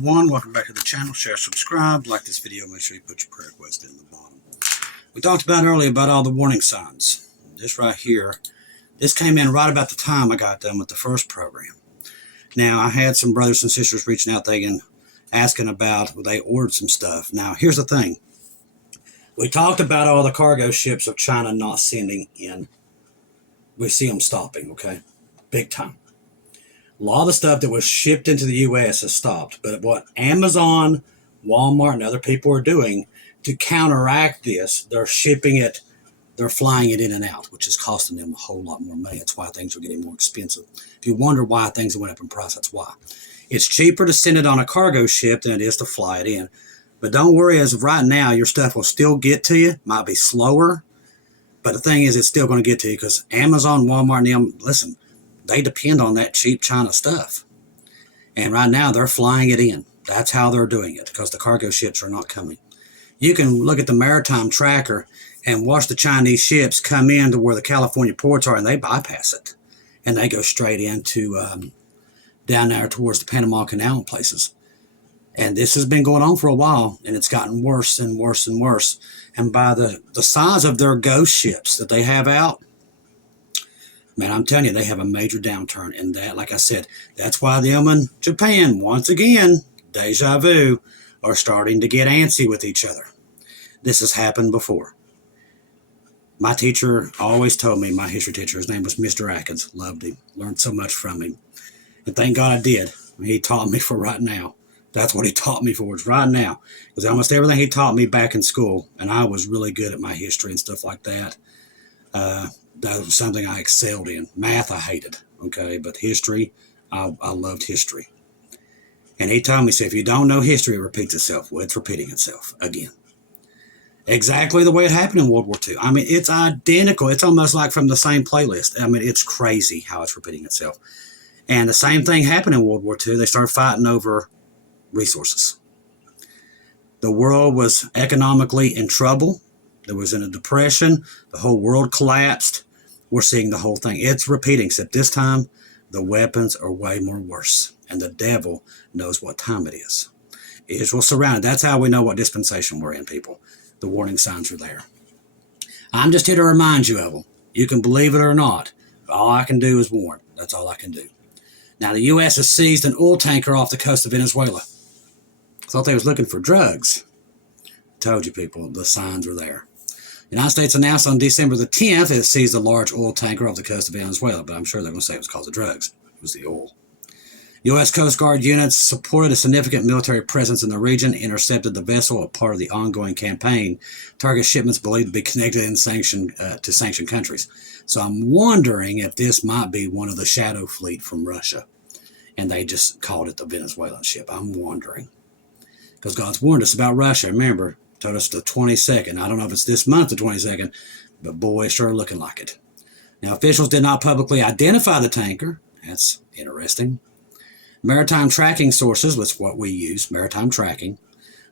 everyone, welcome back to the channel. Share, subscribe, like this video, make sure you put your prayer request in the bottom. We talked about earlier about all the warning signs. This right here, this came in right about the time I got done with the first program. Now, I had some brothers and sisters reaching out asking about, well, they ordered some stuff. Now, here's the thing. We talked about all the cargo ships of China not sending in. We see them stopping, okay? Big time. A lot of the stuff that was shipped into the U.S. has stopped. But what Amazon, Walmart, and other people are doing to counteract this, they're shipping it, they're flying it in and out, which is costing them a whole lot more money. That's why things are getting more expensive. If you wonder why things went up in price, that's why. It's cheaper to send it on a cargo ship than it is to fly it in. But don't worry, as of right now, your stuff will still get to you. Might be slower, but the thing is, it's still going to get to you because Amazon, Walmart, and them, listen, they depend on that cheap China stuff. And right now, they're flying it in. That's how they're doing it because the cargo ships are not coming. You can look at the maritime tracker and watch the Chinese ships come in to where the California ports are, and they bypass it. And they go straight into down there towards the Panama Canal and places. And this has been going on for a while, and it's gotten worse and worse and worse. And by the size of their ghost ships that they have out, man, I'm telling you, they have a major downturn in that. Like I said, that's why them and Japan, once again, deja vu, are starting to get antsy with each other. This has happened before. My teacher always told me, my history teacher, his name was Mr. Atkins, loved him, learned so much from him. And thank God I did. He taught me for right now. That's what he taught me for, is right now. Because almost everything he taught me back in school, and I was really good at my history and stuff like that. That was something I excelled in. Math, I hated, okay? But history, I loved history. And he told me, so if you don't know history, it repeats itself. Well, it's repeating itself again. Exactly the way it happened in World War II. I mean, it's identical. It's almost like from the same playlist. I mean, it's crazy how it's repeating itself. And the same thing happened in World War II. They started fighting over resources. The world was economically in trouble. There was in a depression. The whole world collapsed. We're seeing the whole thing. It's repeating, except this time, the weapons are way more worse. And the devil knows what time it is. Israel surrounded. That's how we know what dispensation we're in, people. The warning signs are there. I'm just here to remind you of them. You can believe it or not. All I can do is warn. That's all I can do. Now, the U.S. has seized an oil tanker off the coast of Venezuela. Thought they was looking for drugs. Told you, people, the signs are there. The United States announced on December the 10th it seized a large oil tanker off the coast of Venezuela, but I'm sure they're going to say it was because of drugs. It was the oil. U.S. Coast Guard units supported a significant military presence in the region, intercepted the vessel, a part of the ongoing campaign. Target shipments believed to be connected in to sanctioned countries. So I'm wondering if this might be one of the shadow fleet from Russia, and they just called it the Venezuelan ship. I'm wondering. Because God's warned us about Russia. Remember, told us the 22nd. I don't know if it's this month, the 22nd, but boy, it's sure looking like it. Now, officials did not publicly identify the tanker. That's interesting. Maritime tracking sources, which is what we use, maritime tracking,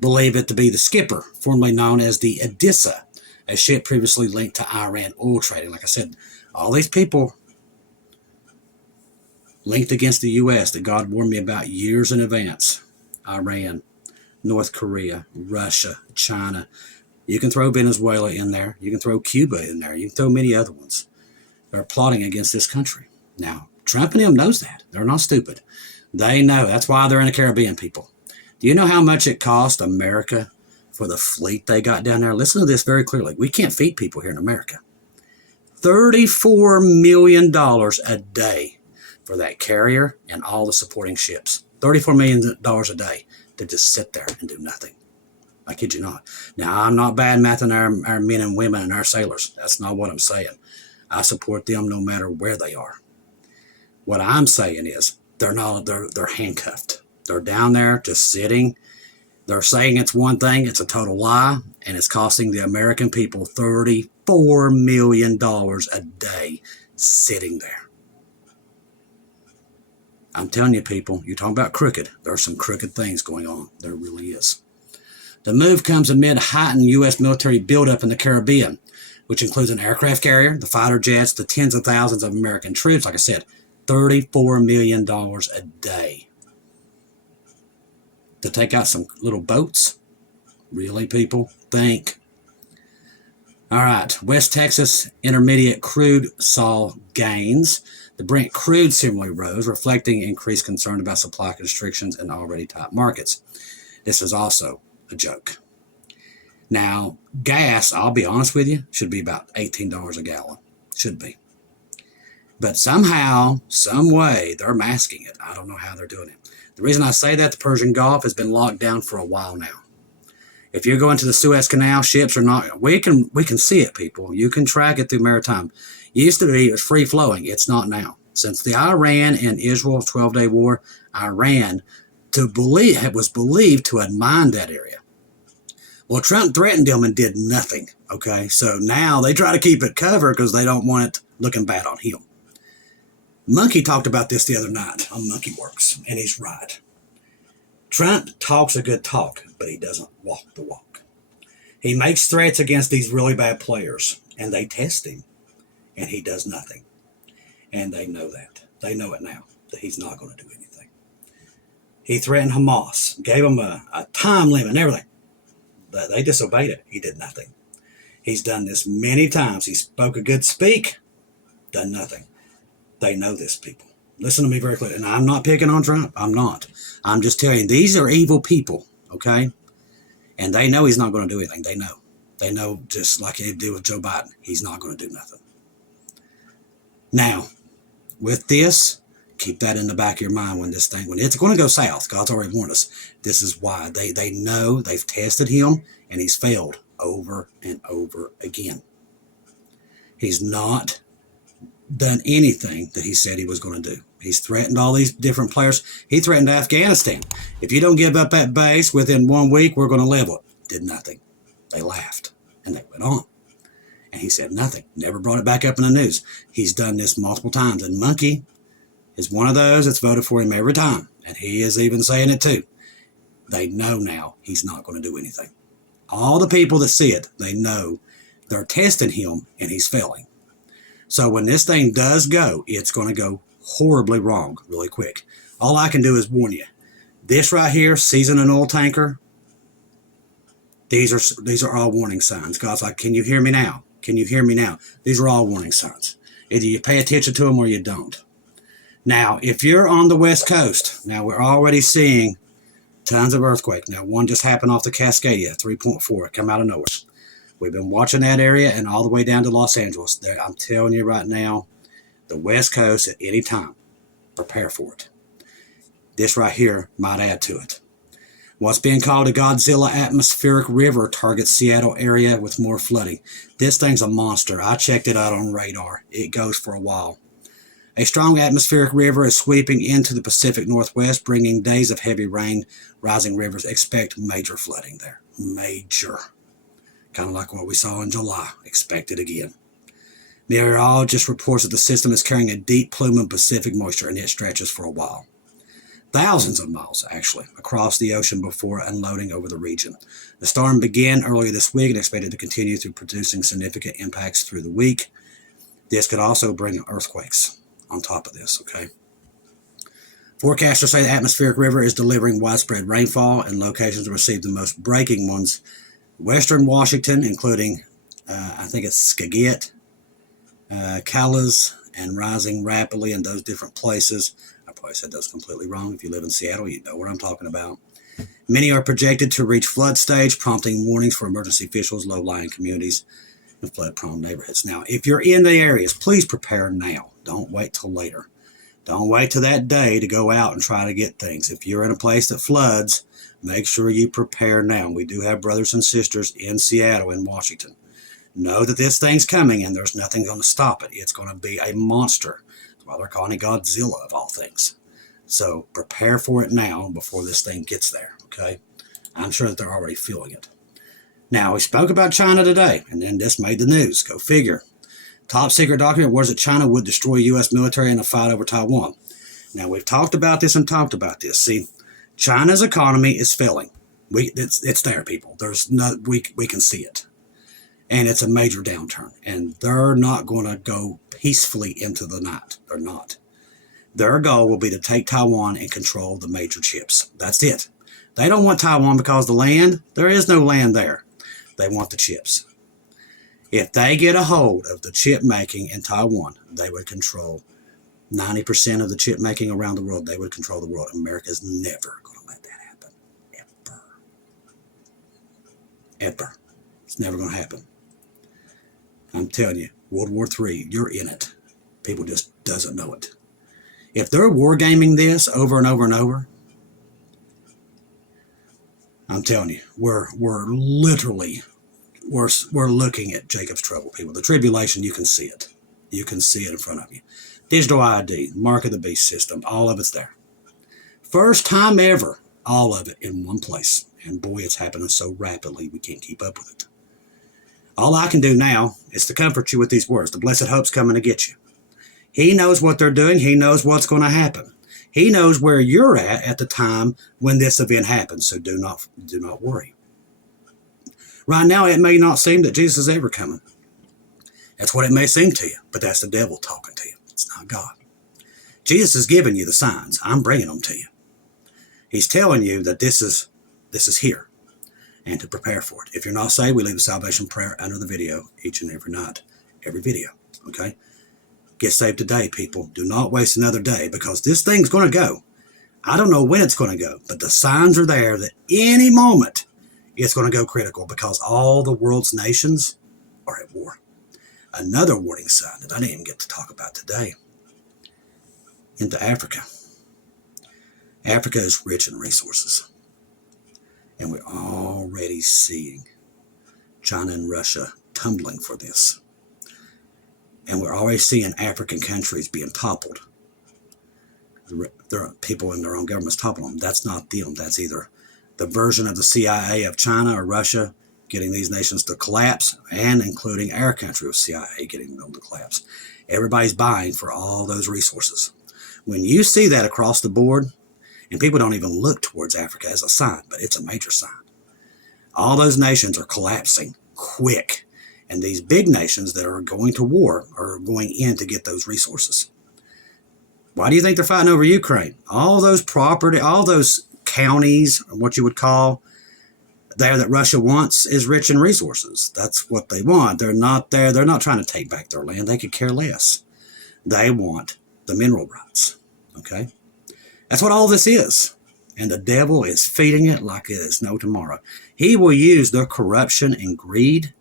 believe it to be the skipper, formerly known as the Odessa, a ship previously linked to Iran oil trading. Like I said, all these people linked against the U.S. that God warned me about years in advance. Iran, North Korea, Russia, China. You can throw Venezuela in there. You can throw Cuba in there. You can throw many other ones. They're plotting against this country. Now, Trump and him knows that. They're not stupid. They know. That's why they're in the Caribbean, people. Do you know how much it cost America for the fleet they got down there? Listen to this very clearly. We can't feed people here in America. $34 million a day for that carrier and all the supporting ships. $34 million a day to just sit there and do nothing. I kid you not. Now, I'm not bad-mouthing our men and women and our sailors. That's not what I'm saying. I support them no matter where they are. What I'm saying is they're handcuffed. They're down there just sitting. They're saying it's one thing. It's a total lie, and it's costing the American people $34 million a day sitting there. I'm telling you, people, you're talking about crooked. There are some crooked things going on. There really is. The move comes amid heightened U.S. military buildup in the Caribbean, which includes an aircraft carrier, the fighter jets, the tens of thousands of American troops. Like I said, $34 million a day. to take out some little boats? Really, people? Think. All right, West Texas Intermediate crude saw gains. The Brent crude similarly rose, reflecting increased concern about supply constrictions in already tight markets. This is also a joke. Now, gas, I'll be honest with you, should be about $18 a gallon. Should be. But somehow, some way, they're masking it. I don't know how they're doing it. The reason I say that, the Persian Gulf has been locked down for a while now. If you're going to the Suez Canal, ships are not, we can see it, people. You can track it through maritime. It used to be, it was free flowing. It's not now. Since the Iran and Israel 12-day war, Iran was believed to have mined that area. Well, Trump threatened them and did nothing. Okay, so now they try to keep it covered because they don't want it looking bad on him. Monkey talked about this the other night on Monkey Works, and he's right. Trump talks a good talk, but he doesn't walk the walk. He makes threats against these really bad players, and they test him, and he does nothing. And they know that. They know it now, that he's not going to do anything. He threatened Hamas, gave them a time limit and everything. But they disobeyed it. He did nothing. He's done this many times. He spoke a good speak, done nothing. They know this, people. Listen to me very clearly. And I'm not picking on Trump. I'm not. I'm just telling you, these are evil people, okay? And they know he's not going to do anything. They know. They know, just like they do with Joe Biden, he's not going to do nothing. Now, with this, keep that in the back of your mind when it's going to go south. God's already warned us. This is why. They know, they've tested him, and he's failed over and over again. He's not done anything that he said he was going to do. He's threatened all these different players. He threatened Afghanistan. If you don't give up that base within 1 week, we're going to level it. Did nothing. They laughed, and they went on. And he said nothing. Never brought it back up in the news. He's done this multiple times. And Monkey is one of those that's voted for him every time. And he is even saying it too. They know now he's not going to do anything. All the people that see it, they know they're testing him, and he's failing. So when this thing does go, it's going to go horribly wrong really quick. All I can do is warn you. This right here, seizing an oil tanker, these are all warning signs. God's like, can you hear me now? Can you hear me now? These are all warning signs. Either you pay attention to them or you don't. Now, if you're on the West Coast, now we're already seeing tons of earthquakes. Now, one just happened off the Cascadia, 3.4, come out of nowhere. We've been watching that area and all the way down to Los Angeles. I'm telling you right now, the West Coast at any time, prepare for it. This right here might add to it. What's being called a Godzilla atmospheric river targets Seattle area with more flooding. This thing's a monster. I checked it out on radar. It goes for a while. A strong atmospheric river is sweeping into the Pacific Northwest, bringing days of heavy rain. Rising rivers, expect major flooding there. Major. Kind of like what we saw in July. Expect it again. Meteorologist reports that the system is carrying a deep plume of Pacific moisture, and it stretches for a while. Thousands of miles, actually, across the ocean before unloading over the region. The storm began earlier this week and expected to continue through producing significant impacts through the week. This could also bring earthquakes on top of this, okay? Forecasters say the atmospheric river is delivering widespread rainfall, and locations receive the most breaking ones. Western Washington, including, I think it's Skagit, Calais, and rising rapidly in those different places. I probably said those completely wrong. If you live in Seattle, you know what I'm talking about. Many are projected to reach flood stage, prompting warnings for emergency officials, low-lying communities, and flood-prone neighborhoods. Now, if you're in the areas, please prepare now. Don't wait till later. Don't wait till that day to go out and try to get things. If you're in a place that floods, make sure you prepare now. We do have brothers and sisters in Seattle and Washington. Know that this thing's coming and there's nothing going to stop it. It's going to be a monster. That's why they're calling it Godzilla of all things. So prepare for it now before this thing gets there, okay? I'm sure that they're already feeling it. Now, we spoke about China today, and then this made the news. Go figure. Top secret document was that China would destroy U.S. military in a fight over Taiwan. Now, we've talked about this and talked about this. See, China's economy is failing. It's there, people. We can see it. And it's a major downturn. And they're not going to go peacefully into the night. They're not. Their goal will be to take Taiwan and control the major chips. That's it. They don't want Taiwan because the land, there is no land there. They want the chips. If they get a hold of the chip making in Taiwan, they would control 90% of the chip making around the world. They would control the world. America's never going to let that happen. Ever. Ever. It's never going to happen. I'm telling you, World War III, you're in it. People just doesn't know it. If they're wargaming this over and over and over, I'm telling you, we're literally, we're looking at Jacob's trouble, people. The tribulation, you can see it. You can see it in front of you. Digital ID, mark of the beast system, all of it's there. First time ever, all of it in one place. And boy, it's happening so rapidly, we can't keep up with it. All I can do now is to comfort you with these words. The blessed hope's coming to get you. He knows what they're doing. He knows what's going to happen. He knows where you're at the time when this event happens. So do not worry. Right now, it may not seem that Jesus is ever coming. That's what it may seem to you, but that's the devil talking to you. It's not God. Jesus is giving you the signs. I'm bringing them to you. He's telling you that this is here and to prepare for it. If you're not saved, we leave a salvation prayer under the video each and every night, every video. Okay? Get saved today, people. Do not waste another day because this thing's going to go. I don't know when it's going to go, but the signs are there that any moment it's going to go critical because all the world's nations are at war. Another warning sign that I didn't even get to talk about today. Into Africa. Africa is rich in resources. And we're already seeing China and Russia tumbling for this. And we're already seeing African countries being toppled. There are people in their own governments toppling them. That's not them. That's either the version of the CIA of China or Russia getting these nations to collapse, and including our country with CIA getting them to collapse. Everybody's buying for all those resources. When you see that across the board, and people don't even look towards Africa as a sign, but it's a major sign. All those nations are collapsing quick. And these big nations that are going to war are going in to get those resources. Why do you think they're fighting over Ukraine? All those property, all those counties, what you would call there that Russia wants is rich in resources. That's what they want. They're not there. They're not trying to take back their land. They could care less. They want the mineral rights. Okay? That's what all this is. And the devil is feeding it like it is no tomorrow. He will use their corruption and greed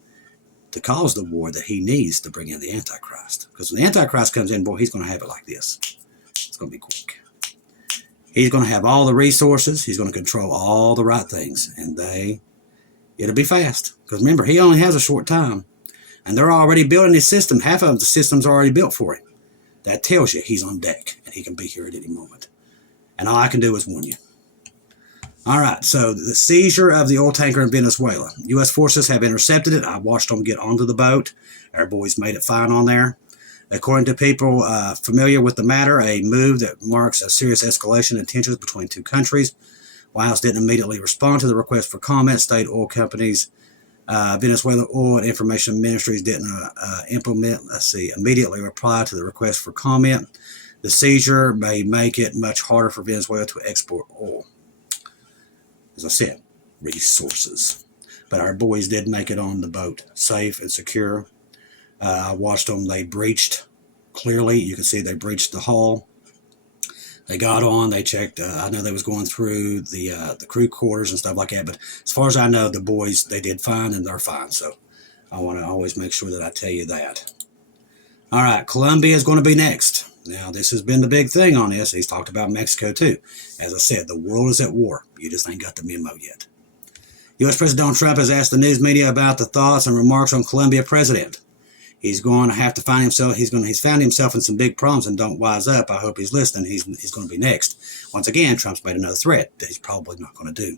to cause the war that he needs to bring in the Antichrist. Because when the Antichrist comes in, boy, he's going to have it like this. It's going to be quick. He's going to have all the resources. He's going to control all the right things. And it'll be fast. Because remember, he only has a short time. And they're already building his system. Half of the system's already built for him. That tells you he's on deck. And he can be here at any moment. And all I can do is warn you. All right, so the seizure of the oil tanker in Venezuela. U.S. forces have intercepted it. I watched them get onto the boat. Our boys made it fine on there. According to people familiar with the matter, a move that marks a serious escalation in tensions between two countries. White House didn't immediately respond to the request for comment. State oil companies, Venezuela Oil and Information Ministries didn't immediately reply to the request for comment. The seizure may make it much harder for Venezuela to export oil. As I said, resources. But our boys did make it on the boat safe and secure. I watched them. They breached clearly. You can see they breached the hull. They got on. They checked. I know they was going through the crew quarters and stuff like that. But as far as I know, the boys, they did fine and they're fine. So I want to always make sure that I tell you that. All right, Colombia is going to be next. Now, this has been the big thing on this. He's talked about Mexico, too. As I said, the world is at war. You just ain't got the memo yet. U.S. President Donald Trump has asked the news media about the thoughts and remarks on Colombia president. He's going to have to find himself. He's found himself in some big problems and don't wise up. I hope he's listening. He's going to be next. Once again, Trump's made another threat that he's probably not going to do.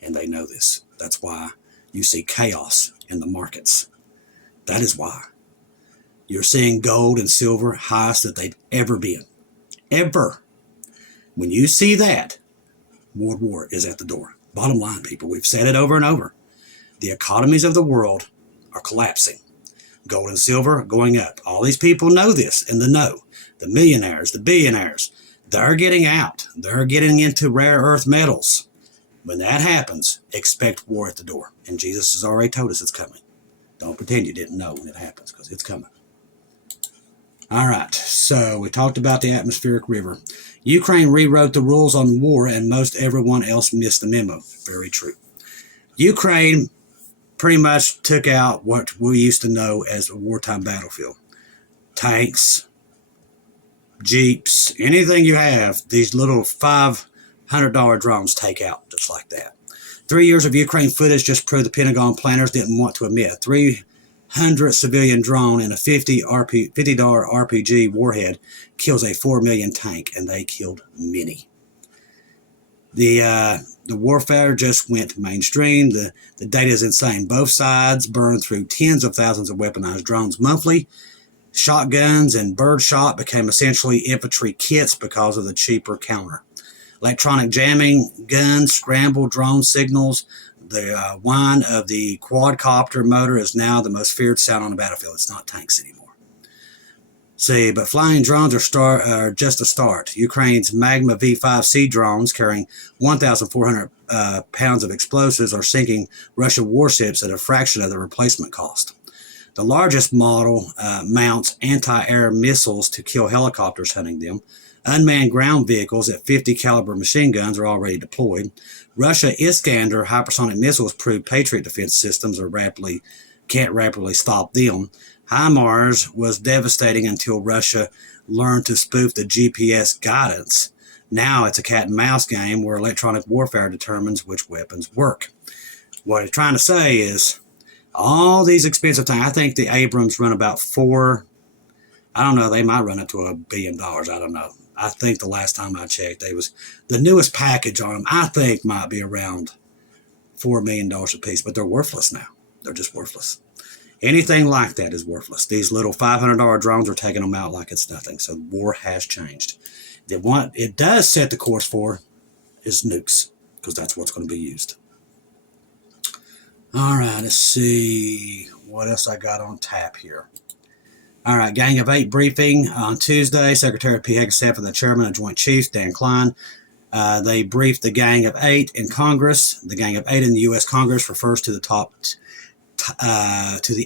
And they know this. That's why you see chaos in the markets. That is why. You're seeing gold and silver highest that they've ever been. Ever. When you see that, world war is at the door. Bottom line, people, we've said it over and over. The economies of the world are collapsing. Gold and silver are going up. All these people know this in the know. The millionaires, the billionaires, they're getting out. They're getting into rare earth metals. When that happens, expect war at the door. And Jesus has already told us it's coming. Don't pretend you didn't know when it happens, because it's coming. All right, so we talked about the atmospheric river. Ukraine rewrote the rules on war, and most everyone else missed the memo. Very true. Ukraine pretty much took out what we used to know as a wartime battlefield. Tanks, Jeeps, anything you have, these little $500 drones take out just like that. 3 years of Ukraine footage just proved the Pentagon planners didn't want to admit. 300 civilian drone and a $50 RPG warhead kills a 4 million tank, and they killed many. The warfare just went mainstream. The data is insane. Both sides burn through tens of thousands of weaponized drones monthly. Shotguns and birdshot became essentially infantry kits because of the cheaper counter. Electronic jamming, guns, scrambled drone signals. The whine of the quadcopter motor is now the most feared sound on the battlefield. It's not tanks anymore. See, but flying drones are just a start. Ukraine's Magma V5C drones carrying 1,400 pounds of explosives are sinking Russian warships at a fraction of the replacement cost. The largest model mounts anti-air missiles to kill helicopters hunting them. Unmanned ground vehicles at 50 caliber machine guns are already deployed. Russia Iskander hypersonic missiles prove Patriot defense systems can't rapidly stop them. HIMARS was devastating until Russia learned to spoof the GPS guidance. Now it's a cat and mouse game where electronic warfare determines which weapons work. What it's trying to say is all these expensive tanks, I think the Abrams run about I don't know, they might run up to $1 billion. I don't know. I think the last time I checked, the newest package on them, I think might be around $4 million a piece, but they're worthless now. They're just worthless. Anything like that is worthless. These little $500 drones are taking them out like it's nothing. So war has changed. What it does set the course for is nukes, because that's what's going to be used. All right, let's see what else I got on tap here. All right, Gang of 8 briefing on Tuesday. Secretary P. Hegseth and the Chairman of Joint Chiefs, Dan Klein, they briefed the Gang of 8 in Congress. The Gang of 8 in the U.S. Congress refers to the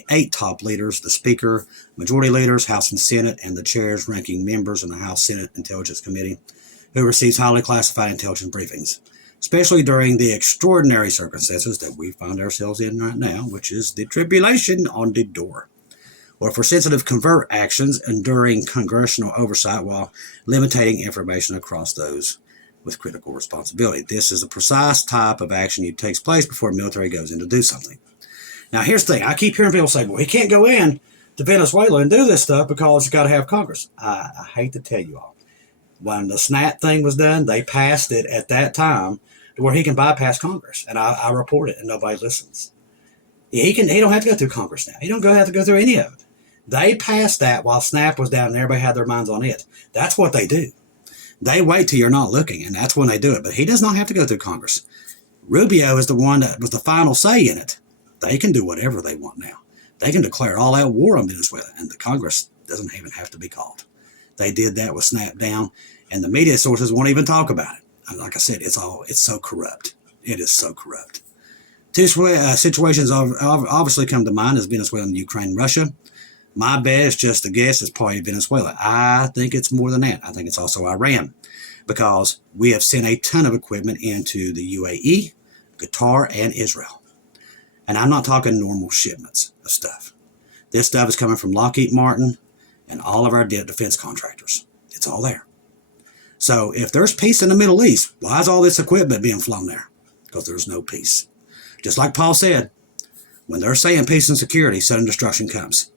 8 top leaders: the Speaker, Majority Leaders, House and Senate, and the chairs ranking members in the House Senate Intelligence Committee, who receives highly classified intelligence briefings, especially during the extraordinary circumstances that we find ourselves in right now, which is the tribulation on the door, or for sensitive covert actions and during congressional oversight while limiting information across those with critical responsibility. This is a precise type of action that takes place before the military goes in to do something. Now, here's the thing. I keep hearing people say, well, he can't go in to Venezuela and do this stuff because he's got to have Congress. I hate to tell you all. When the SNAP thing was done, they passed it at that time to where he can bypass Congress. And I report it, and nobody listens. He don't have to go through Congress now. He don't have to go through any of it. They passed that while SNAP was down and everybody had their minds on it. That's what they do. They wait till you're not looking, and that's when they do it. But he does not have to go through Congress. Rubio is the one that was the final say in it. They can do whatever they want now. They can declare all-out war on Venezuela, and the Congress doesn't even have to be called. They did that with Snap Down, and the media sources won't even talk about it. And like I said, it's so corrupt. It is so corrupt. Two situations obviously come to mind as Venezuela and Ukraine, Russia. My best, just a guess, is probably Venezuela. I think it's more than that. I think it's also Iran, because we have sent a ton of equipment into the UAE, Qatar, and Israel. And I'm not talking normal shipments of stuff. This stuff is coming from Lockheed Martin and all of our defense contractors. It's all there. So if there's peace in the Middle East, why is all this equipment being flown there? Because there's no peace. Just like Paul said, when they're saying peace and security, sudden destruction comes.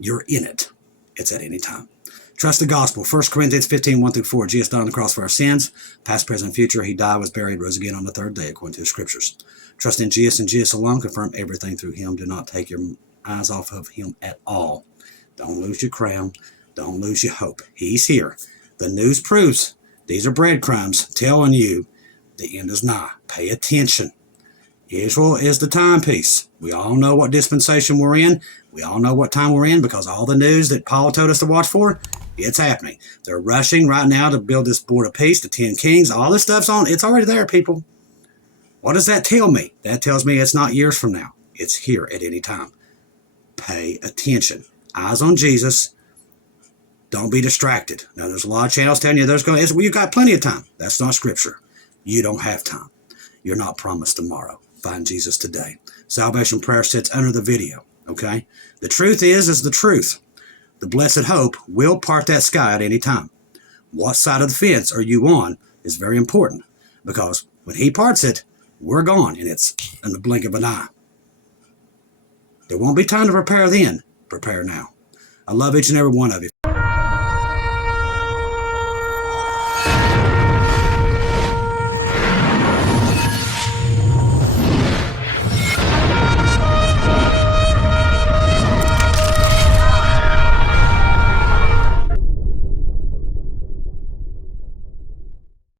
You're in it. It's at any time. Trust the gospel. 1 Corinthians 15, 1-4. Jesus died on the cross for our sins. Past, present, future. He died, was buried, rose again on the third day, according to the scriptures. Trust in Jesus and Jesus alone. Confirm everything through him. Do not take your eyes off of him at all. Don't lose your crown. Don't lose your hope. He's here. The news proves these are breadcrumbs telling you the end is nigh. Pay attention. Israel is the timepiece. We all know what dispensation we're in. We all know what time we're in, because all the news that Paul told us to watch for, it's happening. They're rushing right now to build this board of peace, the 10 kings. All this stuff's on. It's already there, people. What does that tell me? That tells me it's not years from now. It's here at any time. Pay attention. Eyes on Jesus. Don't be distracted. Now, there's a lot of channels telling you you've got plenty of time. That's not scripture. You don't have time. You're not promised tomorrow. Find Jesus today. Salvation Prayer sits under the video, okay? The truth is the truth. The blessed hope will part that sky at any time. What side of the fence are you on is very important, because when he parts it, we're gone, and it's in the blink of an eye. There won't be time to prepare then. Prepare now. I love each and every one of you.